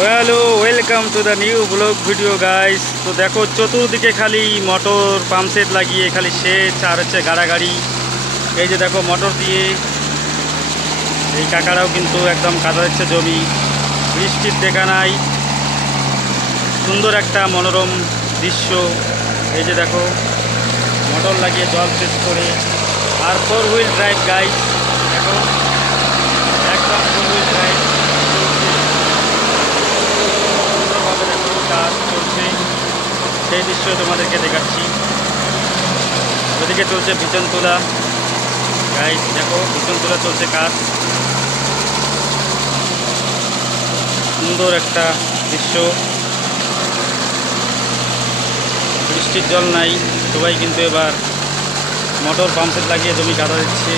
Hello welcome to the new blog video guys তো দেখো, চতুর্দিকে খালি মোটর পাম্প সেট লাগিয়ে খালি সেচ আর হচ্ছে গাড়াগাড়ি। এই যে দেখো মোটর দিয়ে এই কাকারাও কিন্তু একদম কাদা দিচ্ছে জমি। বৃষ্টির দেখা নাই। সুন্দর একটা মনোরম দৃশ্য। এই যে দেখো মোটর লাগিয়ে জল সেচ করে। আর ফোর হুইল ড্রাইভ গাইস দেখো একদম ফোর হুইল ড্রাইভ সুন্দরভাবে দেখো কাজ চলছে সেই দৃশ্য তোমাদেরকে দেখাচ্ছি। ওদিকে চলছে বিচন তোলা। গাইস দেখো বিচন তোলা চলছে কাজ। সুন্দর একটা দৃশ্য। বৃষ্টির জল নাই। সবাই কিন্তু এবার মোটর পাম্পসেট লাগিয়ে জমি কাটা দিচ্ছে।